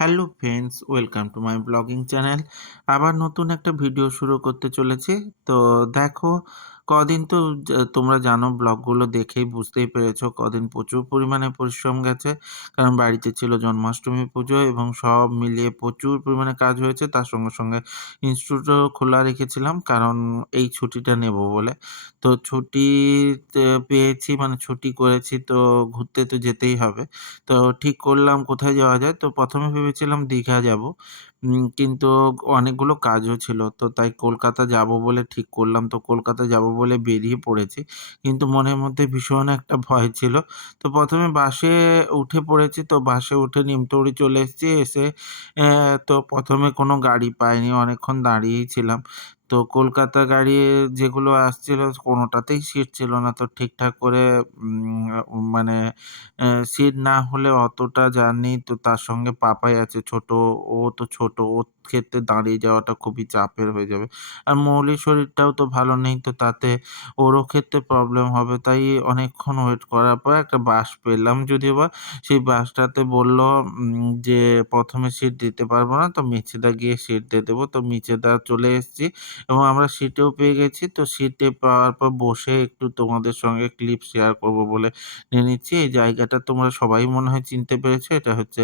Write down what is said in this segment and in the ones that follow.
Hello friends, welcome to my blogging channel. আবার নতুন একটা ভিডিও শুরু করতে চলেছি। তো দেখো, কদিন তো তোমরা জানো, ব্লগগুলো দেখেই বুঝতেই পেরেছো কদিন প্রচুর পরিমাণে পরিশ্রম গেছে। কারণ বাড়িতে ছিল জন্মাষ্টমী পুজো এবং সব মিলিয়ে প্রচুর পরিমাণে কাজ হয়েছে। তার সঙ্গে সঙ্গে ইনস্টিটিউটও খোলা রেখেছিলাম, কারণ এই ছুটিটা নেব বলে। তো ছুটি পেয়েছি, মানে ছুটি করেছি, তো ঘুরতে তো যেতেই হবে। তো ঠিক করলাম কোথায় যাওয়া যায়। তো ১ম এ ভেবেছিলাম দীঘা যাবো। কিন্তু অনেকগুলো কাজও ছিল। তো তাই কলকাতা যাবো বলে ঠিক করলাম। তো কলকাতা যাবো বলে বেরিয়ে পড়েছি। কিন্তু মনের মধ্যে ভীষণ একটা ভয় ছিল। তো ১ম এ বাসে উঠে পড়েছি। তো বাসে উঠে নিমতৌড়ি চলে এসেছি। এসে তো ১ম এ কোনো গাড়ি পাইনি। অনেকক্ষণ দাঁড়িয়েই ছিলাম। তো কলকাতা গাড়ি যেগুলো আসছিল কোনোটাতেই সিট ছিল না। তো ঠিকঠাক করে মানে সিট না হলে অতটা জার্নি, তো তার সঙ্গে পাপাই আছে ছোট, ও তো ছোট। ওর ক্ষেত্রে দাঁড়িয়ে যাওয়াটা খুবই চাপের হয়ে যাবে। আর মৌলির শরীরটাও তো ভালো নেই, তো তাতে ওরও ক্ষেত্রে প্রবলেম হবে। তাই অনেকক্ষণ ওয়েট করার পর একটা বাস পেলাম যদিওবা। সেই বাসটাতে বলল যে ১ম এ সিট দিতে পারব না, তো মেছেদা গিয়ে সিট দিয়ে দেবো। তো মেছেদা চলে এসেছি এবং আমরা সিটেও পেয়ে গেছি। তো সিটে পাওয়ার পর বসে একটু তোমাদের সঙ্গে ক্লিপ শেয়ার করব বলে নিয়ে নিচ্ছি। এই জায়গাটা তোমরা সবাই মনে হয় চিনতে পেরেছো। এটা হচ্ছে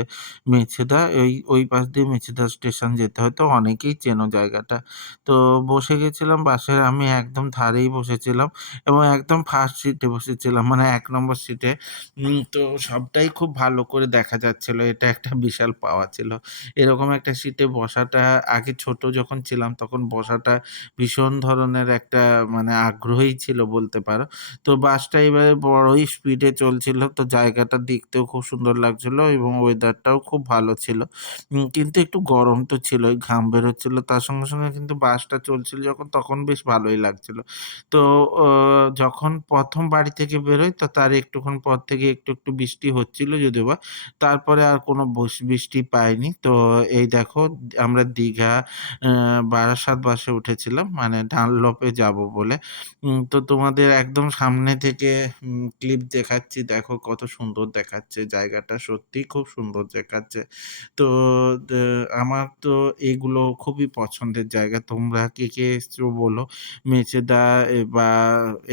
মেছেদা। ওই পাশ দিয়ে মেছেদা স্টেশন যেতে হয়। তো অনেকেই চেনো জায়গাটা। তো বসে গেছিলাম বাসের, আমি একদম ধারেই বসেছিলাম এবং একদম ফার্স্ট সিটে বসেছিলাম। মানে ১ নম্বর সিটে। তো সবটাই খুব ভালো করে দেখা যাচ্ছিল। এটা একটা বিশাল পাওয়া ছিল। এরকম একটা সিটে বসাটা, আগে ছোট যখন ছিলাম তখন বসাটা ভীষণ ধরনের একটা, মানে আগ্রহই ছিল বলতে পারো। তো বাসটা এবারে বড়ই স্পিডে চলছিল। তো জায়গাটা দেখতেও খুব সুন্দর লাগছিল এবং ওয়েদারটাও খুব ভালো ছিল। কিন্তু একটু গরম তো ছিলই, ঘাম বেরোচ্ছিল। তার সঙ্গে সঙ্গে কিন্তু বাসটা চলছিল যখন, তখন বেশ ভালোই লাগছিল। তো অ যখন ১ম বাড়ি থেকে বেরোই, তো তার একটুক্ষণ পর থেকে একটু বৃষ্টি হচ্ছিল যদিওবা। তারপরে আর কোনো বৃষ্টি পাইনি। তো এই দেখো, আমরা দীঘা অ্যা বারাসাত বাসে উঠেছিলাম, মানে ডানলপে যাবো বলে। তো তোমাদের একদম সামনে থেকে ক্লিপ দেখাচ্ছি। দেখো কত সুন্দর দেখাচ্ছে। জায়গাটা সত্যিই খুব সুন্দর দেখাচ্ছে। তো দে আমার তো এগুলো খুবই পছন্দের জায়গা। তোমরা কে এসছো বলো? মেচেদা বা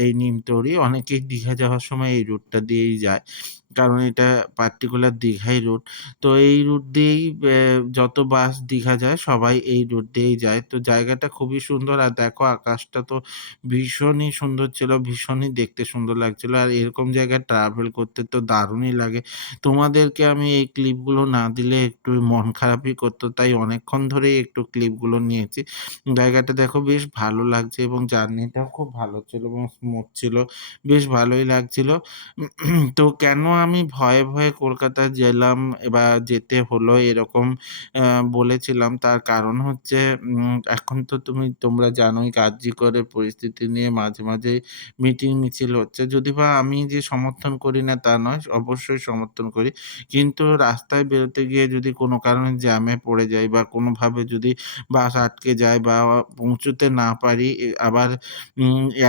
এই নিমতৌড়ি, অনেকেই দীঘা যাওয়ার সময় এই রুটটা দিয়েই যায়। কারণ এটা পার্টিকুলার দীঘাই রুট। তো এই রুট দিয়েই যত বাস দীঘা যায় সবাই এই রুট দিয়েই যায়। তো জায়গাটা খুবই সুন্দর। আর দেখো, আকাশটা তো ভীষণই সুন্দর ছিল, ভীষণই দেখতে সুন্দর লাগছিল। আর এরকম জায়গায় ট্রাভেল করতে তো দারুণই লাগে। তোমাদেরকে আমি এই ক্লিপগুলো না দিলে একটু মন খারাপই করতো। তাই অনেকক্ষণ ধরেই একটু ক্লিপগুলো নিয়েছি। জায়গাটা দেখো বেশ ভালো লাগছে এবং জার্নিটাও খুব ভালো ছিল এবং স্মুথ ছিল। বেশ ভালোই লাগছিল। তো কেন আমি ভয়ে কলকাতা গেলাম বা যেতে হলো এরকম বলেছিলাম, তার কারণ হচ্ছে এখন তো তোমরা জানোই আরজিকরের পরিস্থিতি নিয়ে মাঝে মিটিং মিছিল হচ্ছে। যদিবা আমি যে সমর্থন করি না তা নয়, অবশ্যই সমর্থন করি। কিন্তু রাস্তায় বেরোতে গিয়ে যদি কোনো কারণে জ্যামে পড়ে যাই বা কোনোভাবে যদি বাস আটকে যায় বা পৌঁছতে না পারি, আবার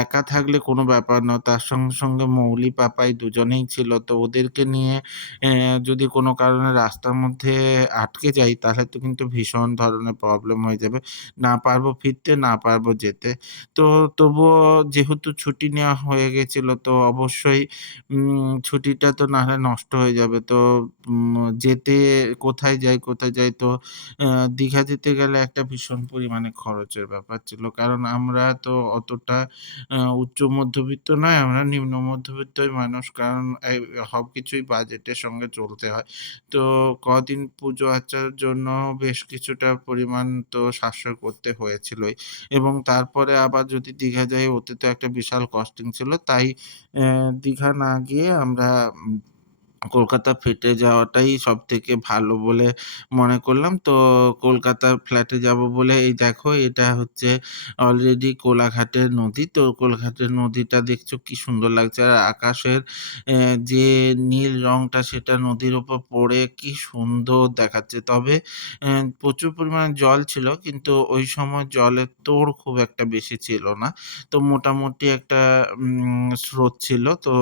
একা থাকলে কোনো ব্যাপার না। তার সঙ্গে মৌলি, পাপাই দুজনেই ছিল। তো ওদেরকে নিয়ে যদি কোনো কারণে রাস্তার মধ্যে আটকে যাই, তাহলে তো কিন্তু ভীষণ ধরনের প্রবলেম হয়ে যাবে। না পারবো ফিরতে, না পারবো যেতে। তো তবুও যেহেতু ছুটি নেওয়া হয়ে গেছিল, তো অবশ্যই ছুটিটা তো না হয় নষ্ট হয়ে যাবে। তো যেতে কোথায় যাই, তো আ দীঘা যেতে গেলে একটা ভীষণ পরিমাণে খরচের ব্যাপার ছিল। কারণ আমরা তো অতটা উচ্চ মধ্যবিত্ত নয়, আমরা নিম্ন মধ্যবিত্তই মানুষ। কারণ সবকিছুই বাজেটের সঙ্গে চলতে হয়। তো কদিন পুজো আচ্চার জন্য বেশ কিছুটা পরিমাণ তো সাশ্রয় করতে হয়েছিলই এবং তারপরে আবার যদি দীঘা যাই, ওতে তো একটা বিশাল কস্টিং ছিল। তাই দীঘা না গিয়ে আমরা কলকাতা ফিরে যাওয়াটাই সবথেকে ভালো বলে মনে করলাম। তো কলকাতার ফ্ল্যাটে যাবো বলে এই দেখো, এটা হচ্ছে অলরেডি কোলাঘাটের নদী। তো কোলাঘাটের নদীটা দেখছো কি সুন্দর লাগছে। আর আকাশের যে নীল রংটা, সেটা নদীর উপর পড়ে কি সুন্দর দেখাচ্ছে। তবে প্রচুর পরিমাণে জল ছিল, কিন্তু ওই সময় জলের তোড় খুব একটা বেশি ছিল না। তো মোটামুটি একটা স্রোত ছিল। তো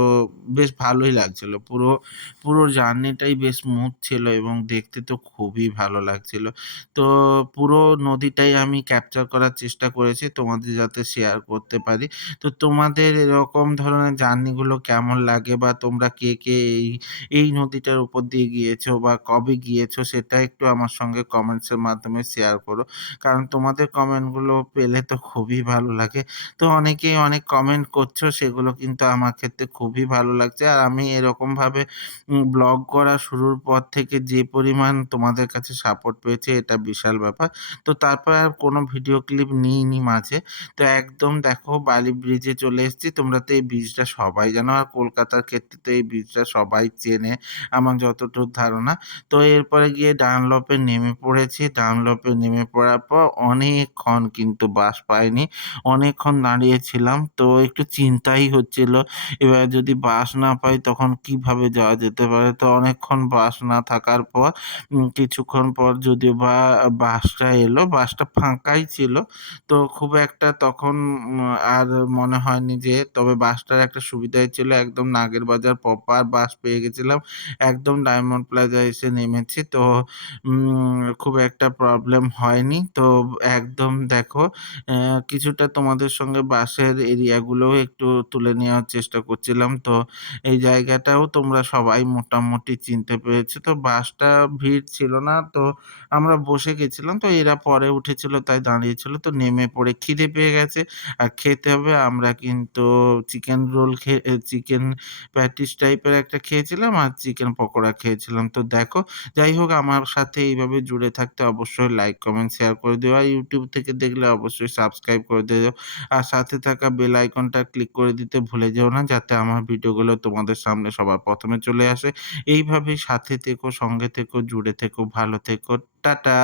বেশ ভালোই লাগছিল। পুরো পুরো জার্নিটাই বেশ স্মুথ ছিল এবং দেখতে তো খুবই ভালো লাগছিল। তো পুরো নদীটাই আমি ক্যাপচার করার চেষ্টা করেছি তোমাদের যাতে শেয়ার করতে পারি। তো তোমাদের এরকম ধরনের জার্নিগুলো কেমন লাগে বা তোমরা কে এই নদীটার উপর দিয়ে গিয়েছো বা কবে গিয়েছো সেটা একটু আমার সঙ্গে কমেন্টসের মাধ্যমে শেয়ার করো। কারণ তোমাদের কমেন্টগুলো পেলে তো খুবই ভালো লাগে। তো অনেকেই অনেক কমেন্ট করছো সেগুলো কিন্তু আমার ক্ষেত্রে খুবই ভালো লাগছে। আর আমি এরকমভাবে ব্লগ করা শুরুর পর থেকে যে পরিমাণ তোমাদের কাছে সাপোর্ট পেয়েছি এটা বিশাল ব্যাপার। তো তারপর আর কোনো ভিডিও ক্লিপ নিইনি মাঝে। তো একদম দেখো বালি ব্রিজে চলে এসেছি। তোমরা তো এই ব্রিজটা সবাই জানো। আর কলকাতার ক্ষেত্রে তো এই ব্রিজটা সবাই চেনে আমার যতদূর ধারণা। তো এরপরে গিয়ে ডানলপে নেমে পড়েছি। ডানলপে নেমে পড়ার পর অনেকক্ষণ কিন্তু বাস পাইনি। অনেকক্ষণ দাঁড়িয়েছিলাম। তো একটু চিন্তাই হচ্ছিল। এবার যদি বাস না পাই তখন কিভাবে যাওয়া যেতে পারে? তো অনেকক্ষণ বাস না থাকার পর কিছুক্ষণ পর যদিও বা বাসটা এলো। বাসটা ফাঁকাই ছিল। তো খুব একটা তখন উম আর মনে হয়নি যে তবে বাসটার একটা সুবিধাই ছিল একদম নাগেরবাজার প্রপার বাস পেয়ে গেছিলাম। একদম ডায়মন্ড প্লাজায় এসে নেমেছি। তো খুব একটা প্রবলেম হয়নি। তো একদম দেখো কিছুটা তোমাদের সঙ্গে বাসের এরিয়াগুলোও একটু তুলে নেওয়ার চেষ্টা করছিলাম। তো এই জায়গাটাও তোমরা সবাই মোটামুটি চিনতে পেরেছো। তো বাসটা ভিড় ছিল না। তো আমরা বসে গেছিলাম। তো এরা পরে উঠেছিল তাই দাঁড়িয়েছিল। তো নেমে পড়ে খিদে পেয়ে গেছে। আর খেতে হবে। আমরা কিন্তু চিকেন রোল চিকেন প্যাটিস টাইপের একটা খেয়েছিলাম আর চিকেন পকোড়া খেয়েছিলাম। তো দেখো যাই হোক আমার সাথে এইভাবে জুড়ে থাকতে অবশ্যই লাইক, কমেন্ট, শেয়ার করে দিও। আর YouTube থেকে দেখলে অবশ্যই সাবস্ক্রাইব করে দিও। আর সাথে থাকা বেল আইকনটা ক্লিক করে দিতে ভুলে যেও না যাতে আমার ভিডিওগুলো তোমাদের সামনে সবার ১ম এ চলে আসে। এইভাবেই সাথে থেকো, সঙ্গে থেকো, জুড়ে থেকো, ভালো থেকো। টাটা।